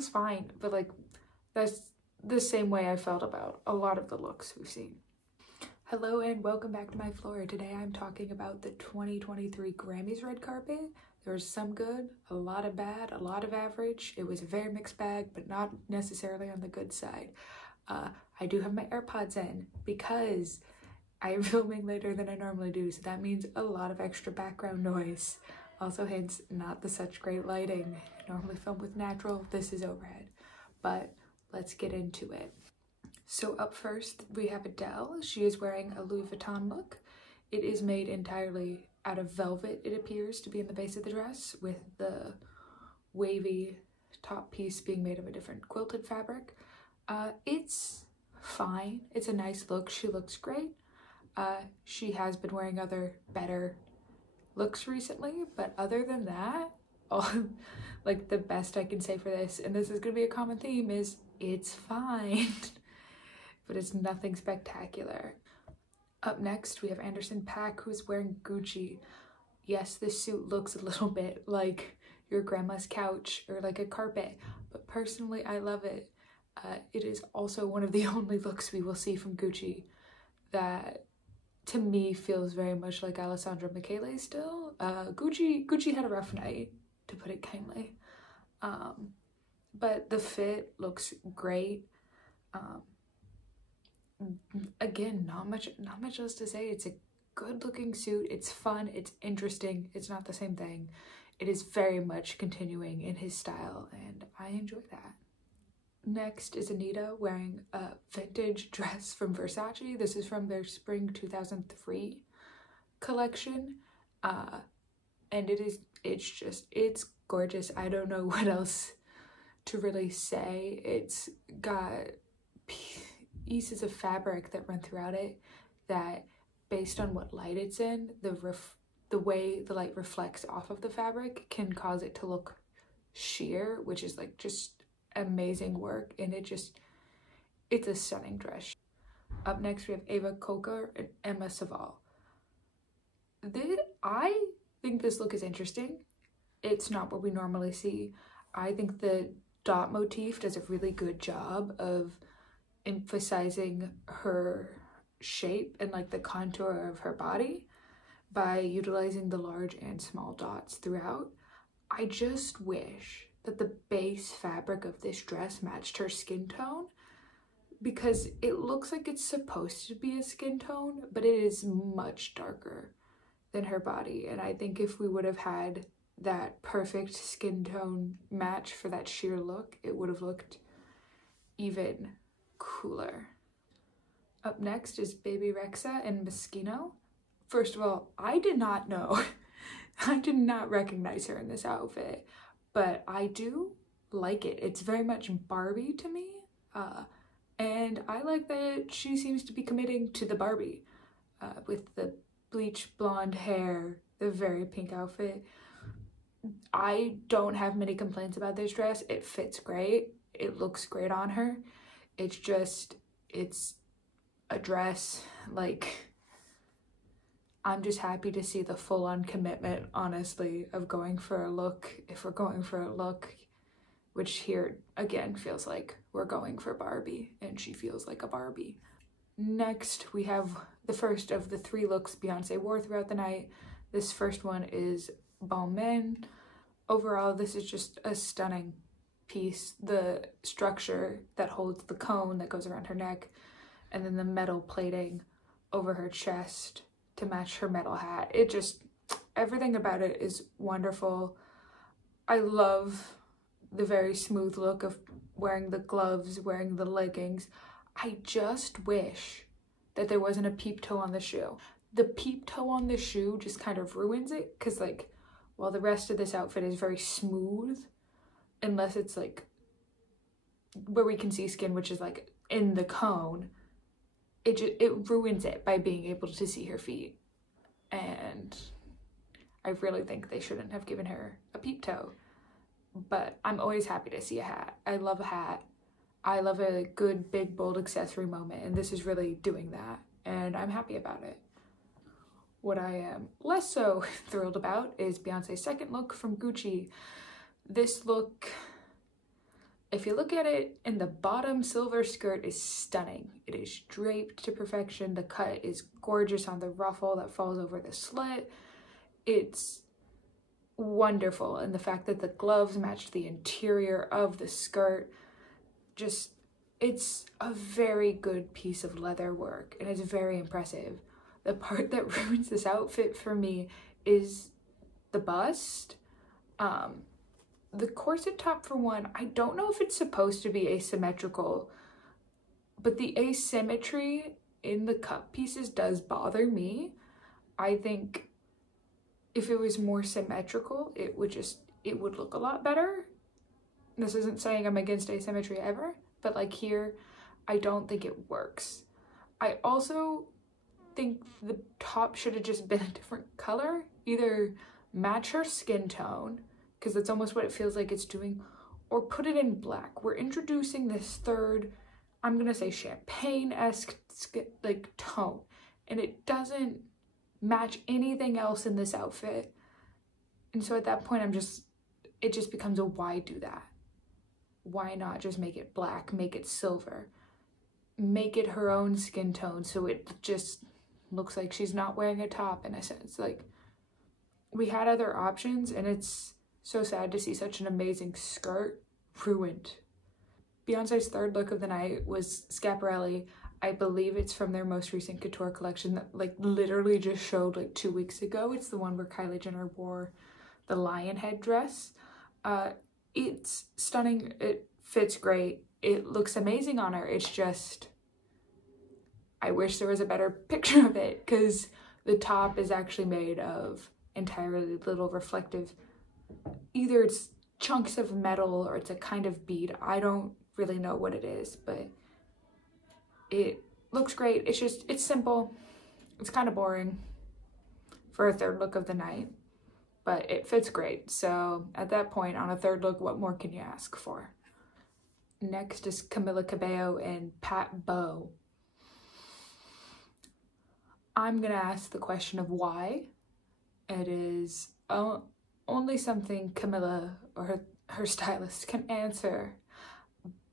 feels fine, but like that's the same way I felt about a lot of the looks we've seen. Hello and welcome back to my floor. Today I'm talking about the 2023 Grammys red carpet. There was some good, a lot of bad, a lot of average. It was a very mixed bag, but not necessarily on the good side. I do have my AirPods in because I am filming later than I normally do, so that means a lot of extra background noise. Also hence not the such great lighting. I normally film with natural, this is overhead. But let's get into it. So up first we have Adele. She is wearing a Louis Vuitton look. It is made entirely out of velvet, it appears to be in the base of the dress, with the wavy top piece being made of a different quilted fabric. It's fine. It's a nice look. She looks great. She has been wearing other better looks recently, but other than that, like the best I can say for this, and this is gonna be a common theme, is it's fine, but it's nothing spectacular. Up next, we have Anderson .Paak, who's wearing Gucci. Yes, this suit looks a little bit like your grandma's couch or like a carpet, but personally, I love it. It is also one of the only looks we will see from Gucci that to me feels very much like Alessandro Michele still. Gucci had a rough night, to put it kindly. But the fit looks great. Again, not much else to say. It's a good looking suit. It's fun, it's interesting. It's not the same thing. It is very much continuing in his style, and I enjoy that. Next is Anita wearing a vintage dress from Versace. This is from their spring 2003 collection. And it's gorgeous. I don't know what else to really say. It's got pieces of fabric that run throughout it that, based on what light it's in, the way the light reflects off of the fabric can cause it to look sheer, which is like just amazing work, and it's a stunning dress. Up next we have Ava Coker and Emma Savall. I think this look is interesting. It's not what we normally see. I think the dot motif does a really good job of emphasizing her shape and like the contour of her body by utilizing the large and small dots throughout. I just wish that the base fabric of this dress matched her skin tone, because it looks like it's supposed to be a skin tone, but it is much darker than her body. And I think if we would have had that perfect skin tone match for that sheer look, it would have looked even cooler. Up next is Baby Rexha and Moschino. First of all, I did not know. I did not recognize her in this outfit, but I do like it. It's very much Barbie to me, and I like that she seems to be committing to the Barbie with the bleach blonde hair, the very pink outfit. I don't have many complaints about this dress. It fits great. It looks great on her. It's just, it's a dress. Like, I'm just happy to see the full-on commitment, honestly, of going for a look. If we're going for a look, which here, again, feels like we're going for Barbie, and she feels like a Barbie. Next, we have the first of the 3 looks Beyonce wore throughout the night. This first one is Balmain. Overall, this is just a stunning piece. The structure that holds the cone that goes around her neck, and then the metal plating over her chest to match her metal hat. It just, everything about it is wonderful. I love the very smooth look of wearing the gloves, wearing the leggings. I just wish that there wasn't a peep toe on the shoe. The peep toe on the shoe just kind of ruins it, because like, while the rest of this outfit is very smooth, unless it's like where we can see skin, which is like in the cone, it ruins it by being able to see her feet. And I really think they shouldn't have given her a peep toe. But I'm always happy to see a hat. I love a hat. I love a good, big, bold accessory moment, and this is really doing that, and I'm happy about it. What I am less so thrilled about is Beyonce's second look from Gucci. This look if you look at it in the bottom, silver skirt is stunning. It is draped to perfection. The cut is gorgeous on the ruffle that falls over the slit. It's wonderful. And the fact that the gloves match the interior of the skirt, just, it's a very good piece of leather work and it's very impressive. The part that ruins this outfit for me is the bust. The corset top, for one, I don't know if it's supposed to be asymmetrical, but the asymmetry in the cut pieces does bother me. I think if it was more symmetrical, it would look a lot better. This isn't saying I'm against asymmetry ever, but like here, I don't think it works. I also think the top should have just been a different color, either match her skin tone, because that's almost what it feels like it's doing, or put it in black. We're introducing this third, I'm gonna say champagne-esque like tone, and it doesn't match anything else in this outfit. And so at that point, it just becomes a why do that? Why not just make it black, make it silver, make it her own skin tone so it just looks like she's not wearing a top in a sense. Like, we had other options, and it's so sad to see such an amazing skirt ruined. Beyonce's third look of the night was Schiaparelli. I believe it's from their most recent couture collection that like literally just showed like 2 weeks ago. It's the one where Kylie Jenner wore the lion head dress. It's stunning. It fits great. It looks amazing on her. It's just, I wish there was a better picture of it, because the top is actually made of entirely little reflective, either it's chunks of metal or it's a kind of bead. I don't really know what it is, but it looks great. It's simple. It's kind of boring for a third look of the night, but it fits great. So at that point, on a third look, what more can you ask for? Next is Camila Cabello and Pat Bow. I'm gonna ask the question of why. It is only something Camila or her stylist can answer,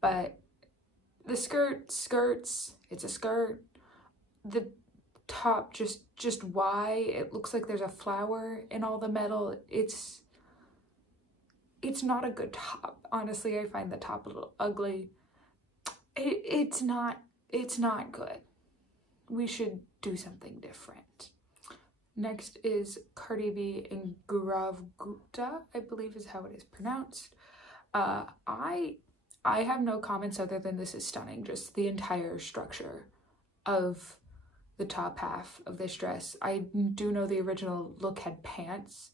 but the skirts, it's a skirt. The top, just why? It looks like there's a flower in all the metal. It's not a good top. Honestly, I find the top a little ugly. It's not good. We should do something different. Next is Cardi B and Gaurav Gupta, I believe is how it is pronounced. I have no comments other than this is stunning. Just the entire structure of the top half of this dress. I do know the original look had pants.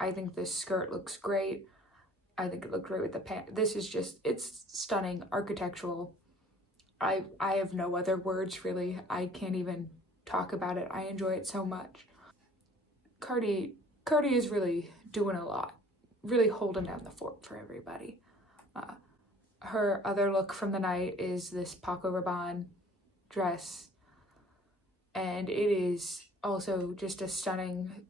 I think this skirt looks great. I think it looked great with the pants. This is just, it's stunning, architectural. I have no other words really. I can't even talk about it. I enjoy it so much. Cardi is really doing a lot, really holding down the fort for everybody. Her other look from the night is this Paco Rabanne dress, and it is also just a stunning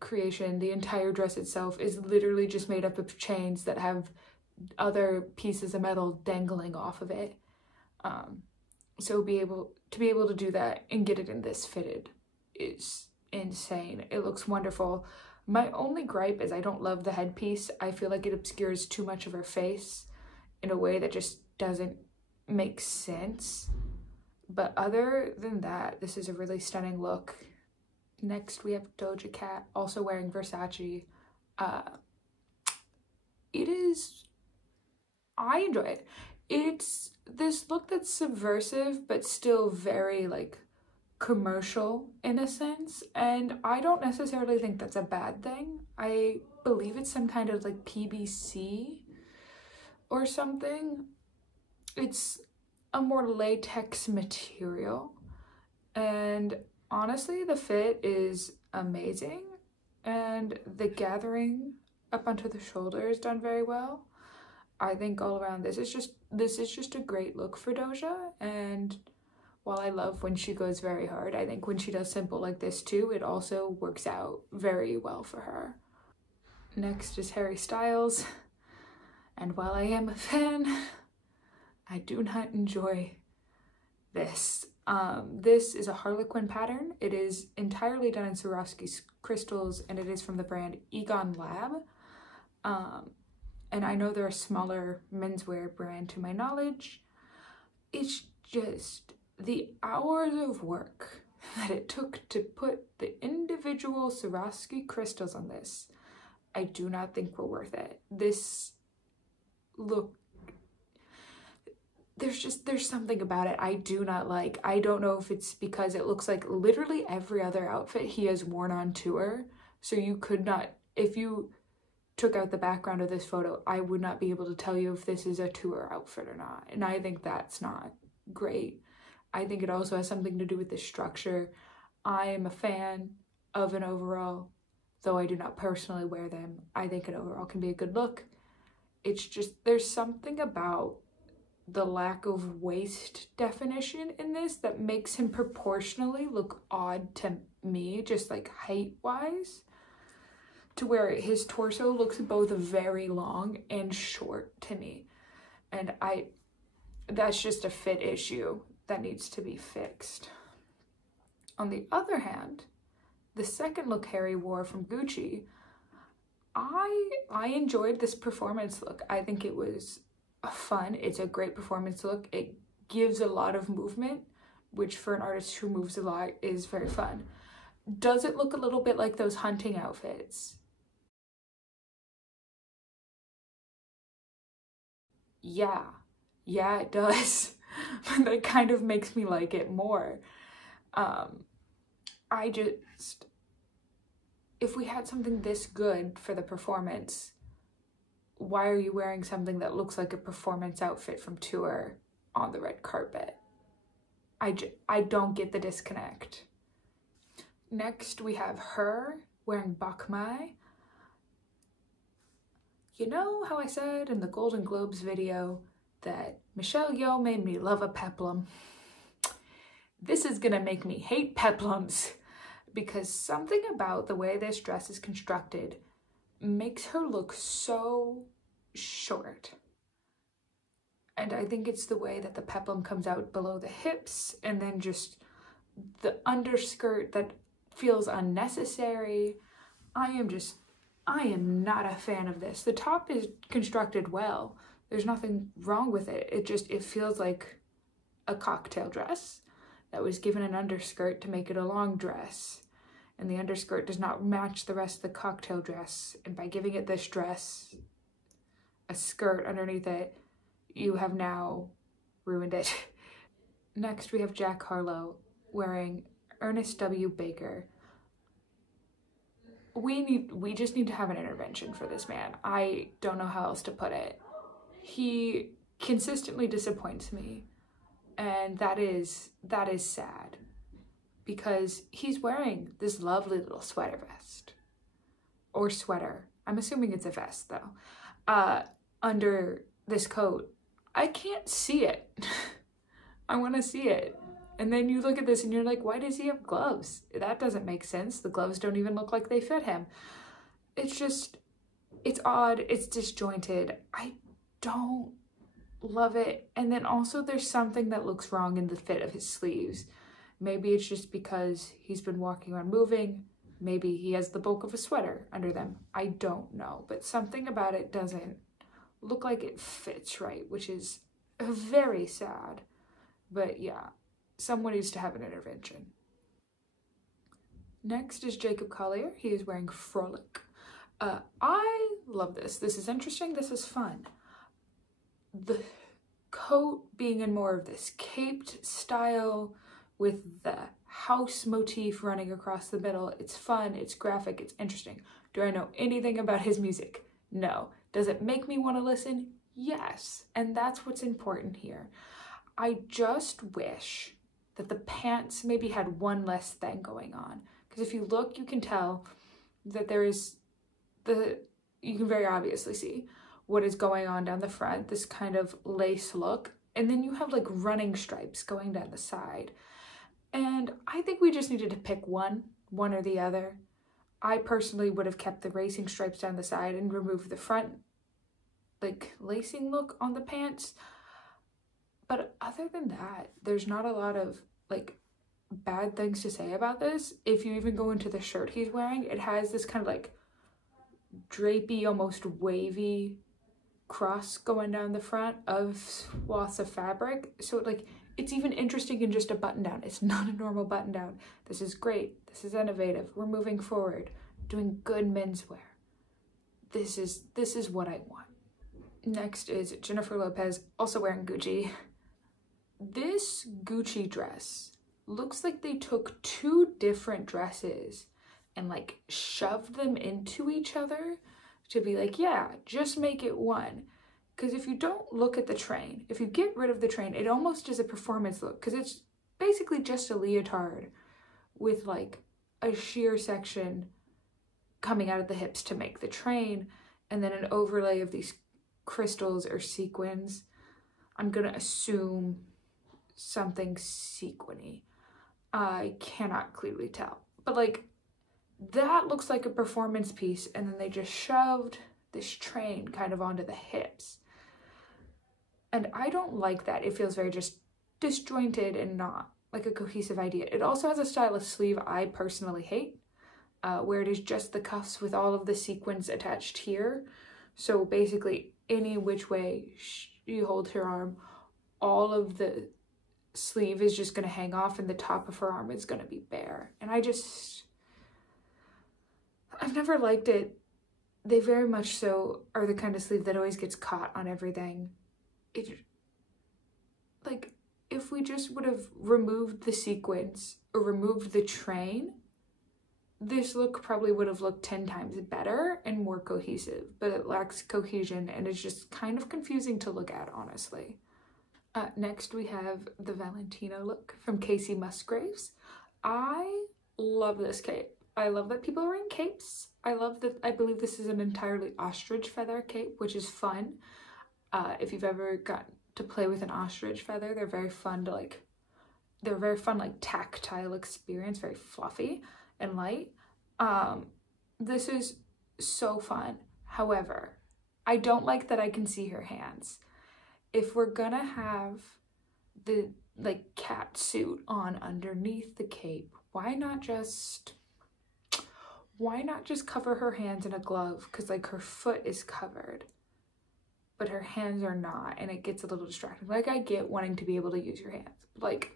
creation. The entire dress itself is literally just made up of chains that have other pieces of metal dangling off of it. So to be able to do that and get it in this fitted is insane. It looks wonderful. My only gripe is I don't love the headpiece. I feel like it obscures too much of her face in a way that just doesn't make sense. But other than that, this is a really stunning look. Next, we have Doja Cat, also wearing Versace. I enjoy it. It's this look that's subversive, but still very like commercial in a sense. And I don't necessarily think that's a bad thing. I believe it's some kind of like PVC or something. It's a more latex material, and honestly the fit is amazing, and the gathering up onto the shoulder is done very well. I think all around this is just a great look for Doja, and while I love when she goes very hard, I think when she does simple like this too, it also works out very well for her. Next is Harry Styles. And while I am a fan, I do not enjoy this. This is a Harlequin pattern. It is entirely done in Swarovski crystals, and it is from the brand Egon Lab. And I know they're a smaller menswear brand to my knowledge. It's just the hours of work that it took to put the individual Swarovski crystals on this, I do not think were worth it. This look, there's something about it I do not like. I don't know if it's because it looks like literally every other outfit he has worn on tour. So you could not, if you took out the background of this photo, I would not be able to tell you if this is a tour outfit or not. And I think that's not great. I think it also has something to do with the structure. I am a fan of an overall, though I do not personally wear them. I think an overall can be a good look. It's just, there's something about the lack of waist definition in this that makes him proportionally look odd to me, just like height-wise, to where his torso looks both very long and short to me. And that's just a fit issue that needs to be fixed. On the other hand, the second look Harry wore from Gucci, I enjoyed this performance look. I think it was fun. It's a great performance look. It gives a lot of movement, which for an artist who moves a lot is very fun. Does it look a little bit like those hunting outfits? Yeah, it does. But that kind of makes me like it more. If we had something this good for the performance, why are you wearing something that looks like a performance outfit from tour on the red carpet? I don't get the disconnect. Next, we have her wearing GRAMMY. You know how I said in the Golden Globes video that Michelle Yeoh made me love a peplum? This is gonna make me hate peplums, because something about the way this dress is constructed makes her look so short. And I think it's the way that the peplum comes out below the hips, and then just the underskirt that feels unnecessary. I am not a fan of this. The top is constructed well. There's nothing wrong with it. It feels like a cocktail dress that was given an underskirt to make it a long dress. And the underskirt does not match the rest of the cocktail dress. And by giving it this dress, a skirt underneath it, you have now ruined it. Next, we have Jack Harlow wearing Ernest W. Baker. We just need to have an intervention for this man. I don't know how else to put it. He consistently disappoints me, and that is sad, because he's wearing this lovely little sweater vest, or sweater. I'm assuming it's a vest though, under this coat. I can't see it. I want to see it. And then you look at this and you're like, why does he have gloves? That doesn't make sense. The gloves don't even look like they fit him. It's odd. It's disjointed. I don't love it. And then also there's something that looks wrong in the fit of his sleeves. Maybe it's just because he's been walking around moving. Maybe he has the bulk of a sweater under them. I don't know. But something about it doesn't look like it fits right, which is very sad. But yeah. Someone needs to have an intervention. Next is Jacob Collier. He is wearing Frolic. I love this. This is interesting. This is fun. The coat being in more of this caped style with the house motif running across the middle. It's fun. It's graphic. It's interesting. Do I know anything about his music? No. Does it make me want to listen? Yes. And that's what's important here. I just wish that the pants maybe had one less thing going on. Because if you look, you can tell that you can very obviously see what is going on down the front, this kind of lace look. And then you have like running stripes going down the side. And I think we just needed to pick one or the other. I personally would have kept the racing stripes down the side and removed the front like lacing look on the pants. But other than that, there's not a lot of like bad things to say about this. If you even go into the shirt he's wearing, it has this kind of like drapey, almost wavy cross going down the front of swaths of fabric. So like it's even interesting in just a button down. It's not a normal button down. This is great. This is innovative. We're moving forward, doing good menswear. This is what I want. Next is Jennifer Lopez, also wearing Gucci. This Gucci dress looks like they took two different dresses and like shoved them into each other to be like, yeah, just make it one. Because if you don't look at the train, if you get rid of the train, it almost is a performance look, because it's basically just a leotard with like a sheer section coming out of the hips to make the train, and then an overlay of these crystals or sequins. I'm gonna assume something sequiny. I cannot clearly tell, but like that looks like a performance piece, and then they just shoved this train kind of onto the hips. And I don't like that. It feels very just disjointed and not like a cohesive idea. It also has a style of sleeve I personally hate, where it is just the cuffs with all of the sequins attached here. So basically any which way you hold her arm, all of the sleeve is just going to hang off and the top of her arm is going to be bare. And I've never liked it. They very much so are the kind of sleeve that always gets caught on everything. Like, if we just would have removed the sequins or removed the train, this look probably would have looked 10 times better and more cohesive, but it lacks cohesion and is just kind of confusing to look at, honestly. Next, we have the Valentino look from Casey Musgraves. I love this cape. I love that people are wearing capes. I love that. I believe this is an entirely ostrich feather cape, which is fun. If you've ever gotten to play with an ostrich feather, they're very fun to like, they're very fun, like tactile experience, very fluffy and light. This is so fun. However, I don't like that I can see her hands. If we're gonna have the like cat suit on underneath the cape, why not just cover her hands in a glove? Because like her foot is covered, but her hands are not, and it gets a little distracting. Like, I get wanting to be able to use your hands, but like,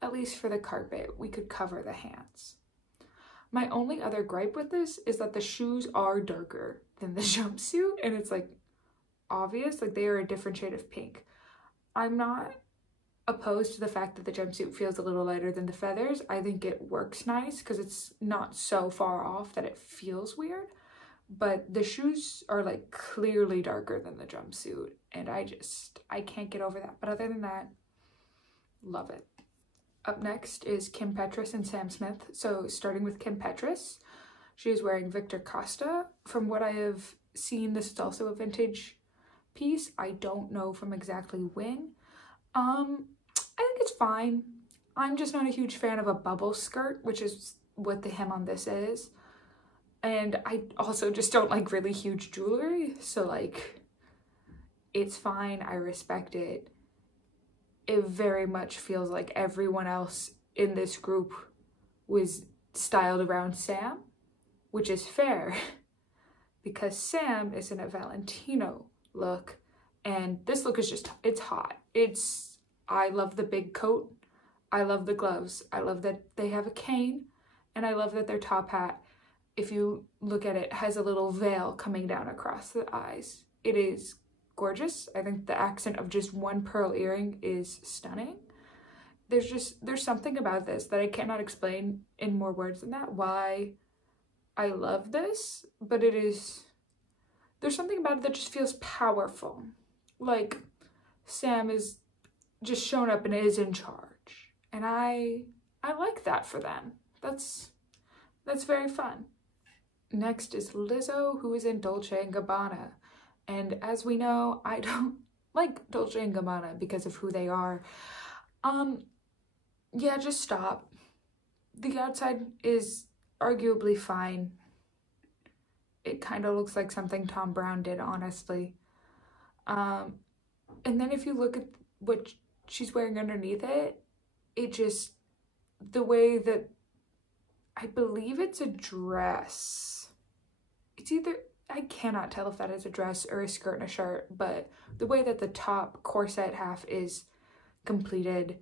at least for the carpet, we could cover the hands. My only other gripe with this is that the shoes are darker than the jumpsuit, and it's like obvious, like they are a different shade of pink. I'm not opposed to the fact that the jumpsuit feels a little lighter than the feathers. I think it works nice because it's not so far off that it feels weird. But the shoes are like clearly darker than the jumpsuit, and I can't get over that. But other than that, love it. Up next is Kim Petras and Sam Smith. So starting with Kim Petras, she is wearing Victor Costa. From what I have seen, this is also a vintage piece. I don't know from exactly when. I think it's fine. I'm just not a huge fan of a bubble skirt, which is what the hem on this is. And I also just don't like really huge jewelry, so like, it's fine, I respect it. It very much feels like everyone else in this group was styled around Sam, which is fair, because Sam is in a Valentino look, and this look is just, it's hot. I love the big coat, I love the gloves, I love that they have a cane, and I love that their top hat, if you look at it, has a little veil coming down across the eyes. It is gorgeous. I think the accent of just one pearl earring is stunning. There's something about this that I cannot explain in more words than that, why I love this, but there's something about it that just feels powerful. Like, Sam is just shown up and is in charge. And I like that for them. That's very fun. Next is Lizzo, who is in Dolce & Gabbana. And as we know, I don't like Dolce & Gabbana because of who they are. Yeah, just stop. The outside is arguably fine. It kind of looks like something Tom Brown did, honestly. And then if you look at what she's wearing underneath it, it just, the way that, I believe it's a dress. It's either, I cannot tell if that is a dress or a skirt and a shirt, but the way that the top corset half is completed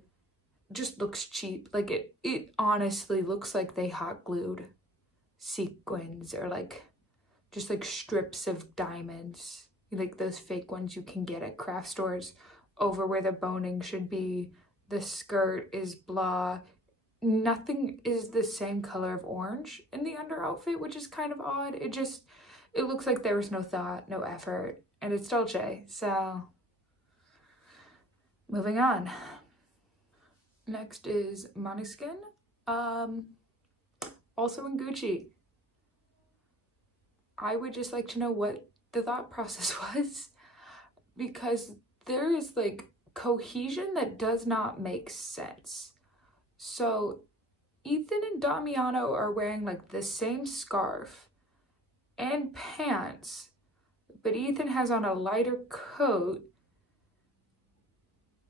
just looks cheap. Like it honestly looks like they hot glued sequins or like just like strips of diamonds, like those fake ones you can get at craft stores, over where the boning should be. The skirt is blah. Nothing is the same color of orange in the under outfit, which is kind of odd. It looks like there was no thought, no effort, and it's Dolce. So moving on. Next is Måneskin, also in Gucci. I would just like to know what the thought process was, because there is like cohesion that does not make sense. So Ethan and Damiano are wearing like the same scarf and pants, but Ethan has on a lighter coat,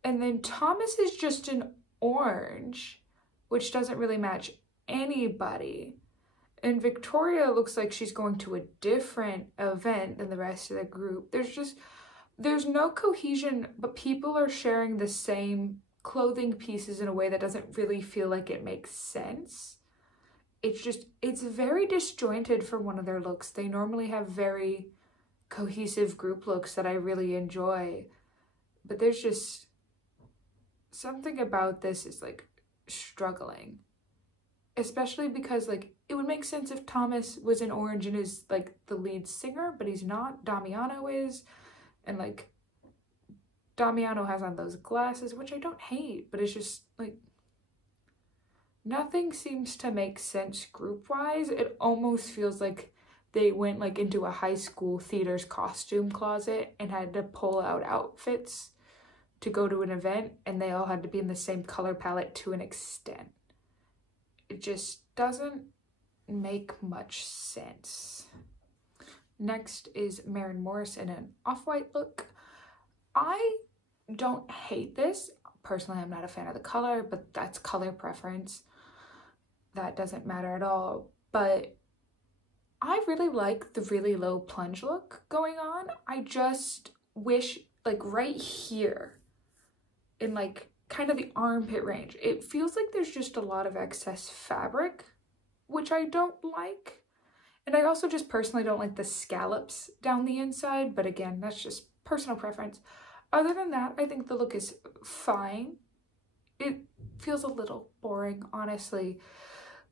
and then Thomas is just in orange, which doesn't really match anybody. And Victoria looks like she's going to a different event than the rest of the group. There's no cohesion, but people are sharing the same clothing pieces in a way that doesn't really feel like it makes sense. It's very disjointed for one of their looks. They normally have very cohesive group looks that I really enjoy, but there's just something about this is like struggling, especially because like it would make sense if Thomas was in orange and is like the lead singer, but he's not. Damiano is, and like Damiano has on those glasses, which I don't hate, but it's just like nothing seems to make sense group wise. It almost feels like they went like into a high school theater's costume closet and had to pull out outfits to go to an event, and they all had to be in the same color palette to an extent. It just doesn't make much sense. Next is Maren Morris in an off-white look. I don't hate this. Personally, I'm not a fan of the color, but that's color preference. That doesn't matter at all. But I really like the really low plunge look going on. I just wish, like right here, in like kind of the armpit range, it feels like there's just a lot of excess fabric, which I don't like. And I also just personally don't like the scallops down the inside, but again, that's just personal preference. Other than that, I think the look is fine. It feels a little boring, honestly,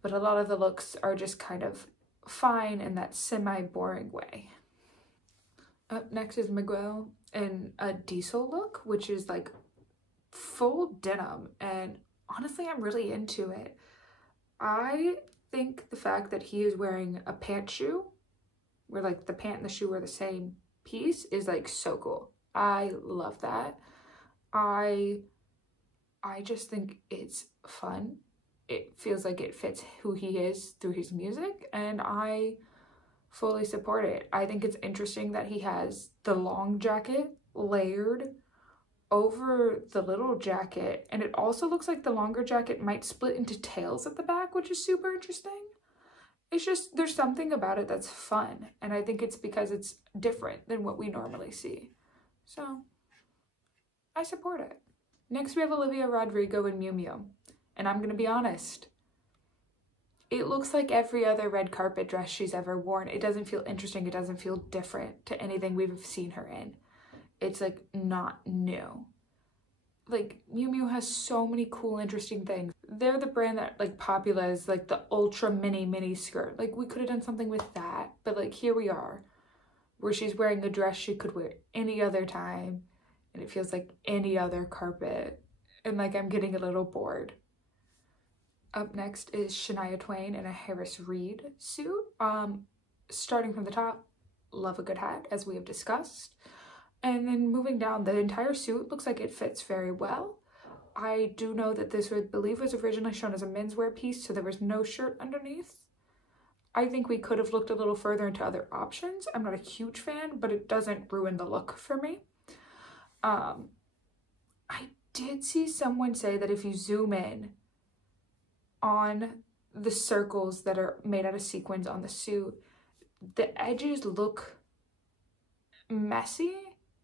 but a lot of the looks are just kind of fine in that semi-boring way. Up next is Miguel in a diesel look, which is like full denim, and honestly, I'm really into it. I think the fact that he is wearing a pant shoe, where like the pant and the shoe are the same piece, is like so cool. I love that. I just think it's fun. It feels like it fits who he is through his music, and I fully support it. I think it's interesting that he has the long jacket layered over the little jacket, and it also looks like the longer jacket might split into tails at the back, which is super interesting. It's just, there's something about it that's fun, and I think it's because it's different than what we normally see. So, I support it. Next we have Olivia Rodrigo in Miu Miu, and I'm gonna be honest, it looks like every other red carpet dress she's ever worn. It doesn't feel interesting, it doesn't feel different to anything we've seen her in. It's like not new. Like Miu Miu has so many cool, interesting things. They're the brand that like popularized like the ultra mini skirt. Like we could have done something with that, but like here we are, where she's wearing a dress she could wear any other time, and it feels like any other carpet, and like I'm getting a little bored. Up next is Shania Twain in a Harris Reed suit. Starting from the top, love a good hat, as we have discussed. And then moving down, the entire suit looks like it fits very well. I do know that this, I believe, was originally shown as a menswear piece, so there was no shirt underneath. I think we could have looked a little further into other options. I'm not a huge fan, but it doesn't ruin the look for me. I did see someone say that if you zoom in on the circles that are made out of sequins on the suit, the edges look messy,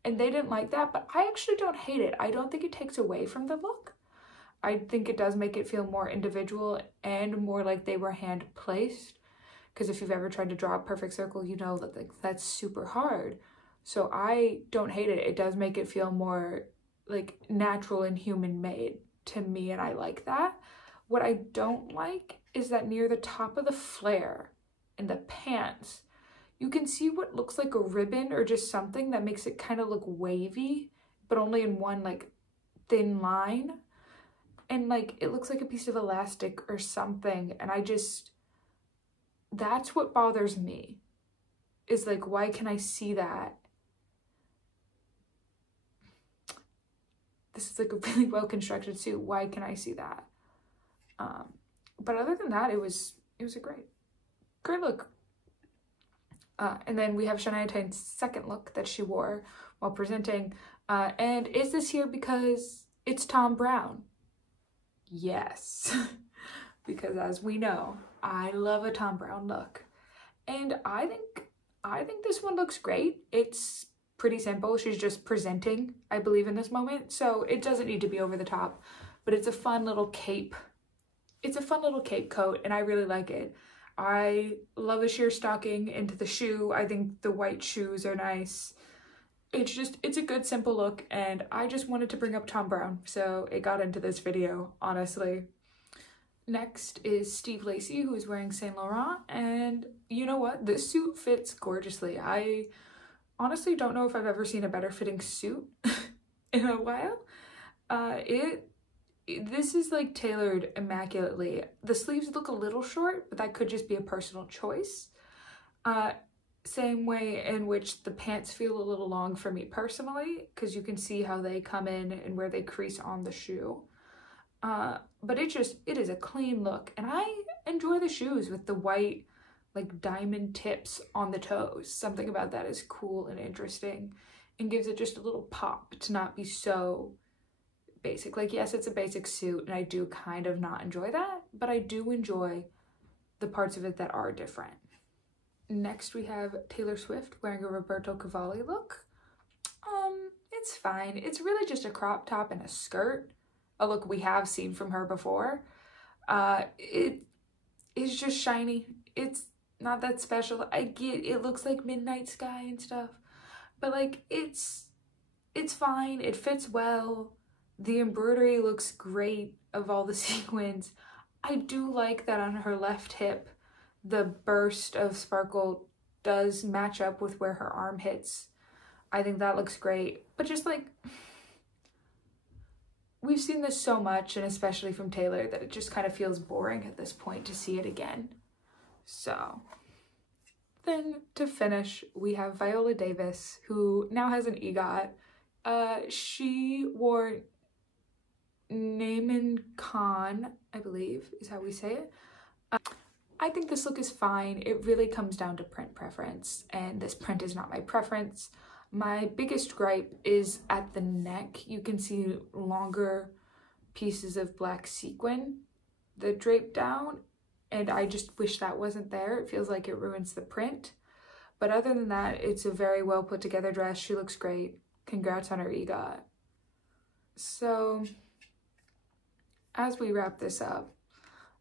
and they didn't like that, but I actually don't hate it. I don't think it takes away from the look. I think it does make it feel more individual and more like they were hand placed, because if you've ever tried to draw a perfect circle, you know that that's super hard. So I don't hate it. It does make it feel more like natural and human made to me, and I like that. What I don't like is that near the top of the flare in the pants, you can see what looks like a ribbon or just something that makes it kind of look wavy, but only in one like thin line. And like, it looks like a piece of elastic or something. And that's what bothers me, is like, why can I see that? This is like a really well constructed suit. Why can I see that? But other than that, it was a great look. And then we have Shania Twain's second look that she wore while presenting. And is this here because it's Tom Brown? Yes, because as we know, I love a Tom Brown look. And I think this one looks great. It's pretty simple. She's just presenting, I believe, in this moment. So it doesn't need to be over the top, but it's a fun little cape. It's a fun little cape coat, and I really like it. I love a sheer stocking into the shoe. I think the white shoes are nice. It's a good simple look, and I just wanted to bring up Tom Brown, so it got into this video, honestly. Next is Steve Lacy, who is wearing Saint Laurent, and you know what? This suit fits gorgeously. I honestly don't know if I've ever seen a better fitting suit in a while. This is like tailored immaculately. The sleeves look a little short, but that could just be a personal choice. Same way in which the pants feel a little long for me personally, because you can see how they come in and where they crease on the shoe. But it is a clean look, and I enjoy the shoes with the white like diamond tips on the toes. Something about that is cool and interesting and gives it just a little pop to not be so basic. Like, yes, it's a basic suit, and I do kind of not enjoy that, but I do enjoy the parts of it that are different. Next, we have Taylor Swift wearing a Roberto Cavalli look. It's fine. It's really just a crop top and a skirt, a look we have seen from her before. It is just shiny. It's not that special. I get it looks like midnight sky and stuff, but like, it's fine. It fits well. The embroidery looks great of all the sequins. I do like that on her left hip, the burst of sparkle does match up with where her arm hits. I think that looks great. But just like, we've seen this so much, and especially from Taylor, that it just kind of feels boring at this point to see it again. So then to finish, we have Viola Davis, who now has an EGOT. She wore Naaman Khan, I believe is how we say it. I think this look is fine. It really comes down to print preference, and this print is not my preference. My biggest gripe is at the neck. You can see longer pieces of black sequin that drape down, and I just wish that wasn't there. It feels like it ruins the print. But other than that, it's a very well put together dress. She looks great. Congrats on her EGOT. So as we wrap this up,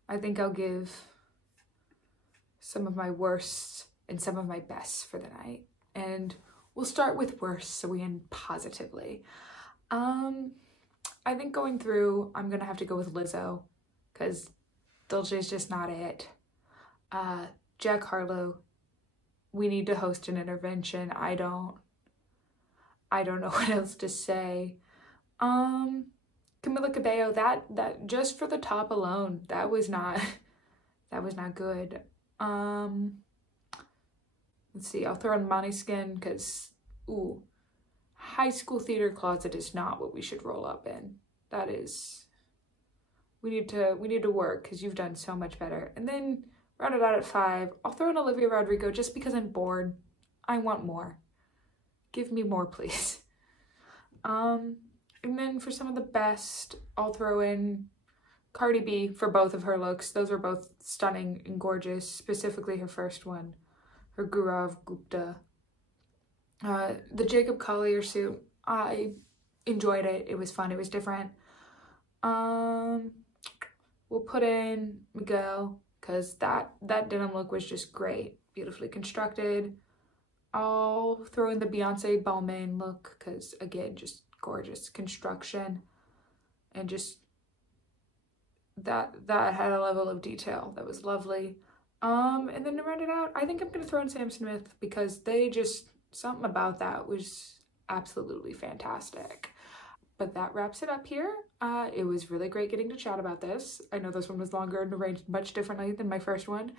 I think I'll give some of my worst and some of my bests for the night. And we'll start with worst so we end positively. I think going through, I'm gonna have to go with Lizzo, because Dolce's just not it. Jack Harlow, we need to host an intervention. I don't know what else to say. Camila Cabello, that just for the top alone, that was not good. Let's see, I'll throw in Måneskin, because High School Theater Closet is not what we should roll up in. That is, we need to work, because you've done so much better. And then round it out at 5, I'll throw in Olivia Rodrigo just because I'm bored. I want more. Give me more, please. And then for some of the best, I'll throw in Cardi B for both of her looks. Those were both stunning and gorgeous, specifically her first one, her Gaurav Gupta. The Jacob Collier suit, I enjoyed it. It was fun. It was different. We'll put in Miguel because that denim look was just great, beautifully constructed. I'll throw in the Beyonce Balmain look because, again, just gorgeous construction and just that had a level of detail that was lovely. And then to round it out, I think I'm gonna throw in Sam Smith because they just, something about that was absolutely fantastic. But that wraps it up here. It was really great getting to chat about this. I know this one was longer and arranged much differently than my first one.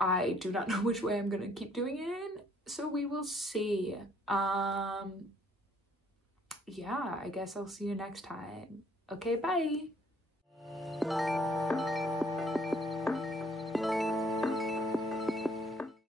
I do not know which way I'm gonna keep doing it, so we will see. Yeah, I guess I'll see you next time. Okay, bye.